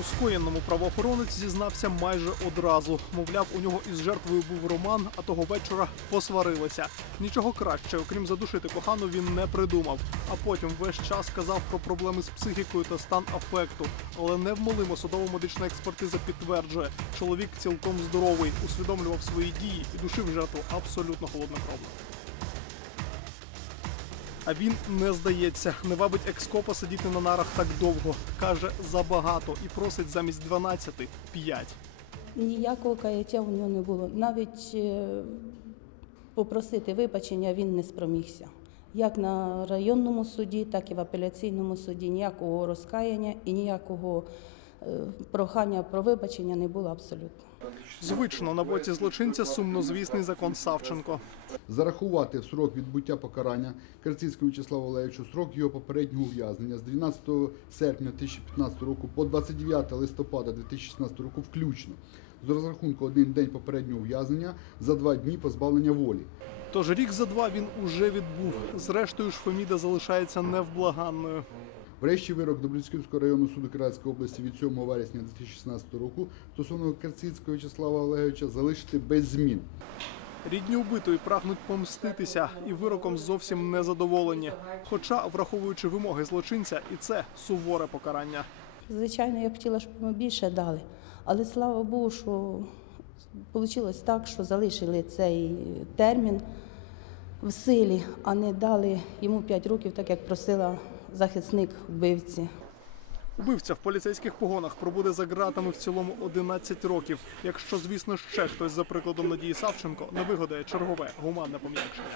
У скоєному правоохоронець зізнався майже одразу. Мовляв, у нього із жертвою був роман, а того вечора посварилися. Нічого краще, окрім задушити кохану, він не придумав. А потім весь час казав про проблеми з психікою та стан афекту. Але невмолимо судово-медична експертиза підтверджує, чоловік цілком здоровий, усвідомлював свої дії і душив жертву абсолютно холоднокровно. А він не здається, не вабить екскопа сидіти на нарах так довго. Каже забагато і просить замість 12 – 5. Ніякого каяття у нього не було. Навіть е, попросити вибачення він не спромігся. Як на районному суді, так і в апеляційному суді ніякого розкаяння і ніякого прохання про вибачення не було абсолютно. Звично на боці злочинця сумнозвісний закон Савченко. зарахувати в срок відбуття покарання Карцинському Вячеславу Олеговичу срок його попереднього ув'язнення з 12 серпня 2015 року по 29 листопада 2016 року включно з розрахунку один день попереднього ув'язнення за два дні позбавлення волі. Тож рік за два він уже відбув. Зрештою ж Феміда залишається невблаганною. Врешті вирок Добрицьківського районного суду Київської області від 7 вересня 2016 року стосовно Карцинського Вячеслава Олеговича залишити без змін. Рідні убитої прагнуть помститися і вироком зовсім не задоволені. Хоча, враховуючи вимоги злочинця, і це суворе покарання. Звичайно, я б хотіла, щоб ми більше дали. Але слава Богу, що вийшло так, що залишили цей термін в силі, а не дали йому 5 років, так як просила захисник вбивці. Убивця в поліцейських погонах пробуде за ґратами в цілому 11 років. Якщо, звісно, ще хтось за прикладом Надії Савченко не вигадає чергове гуманне пом'якшення.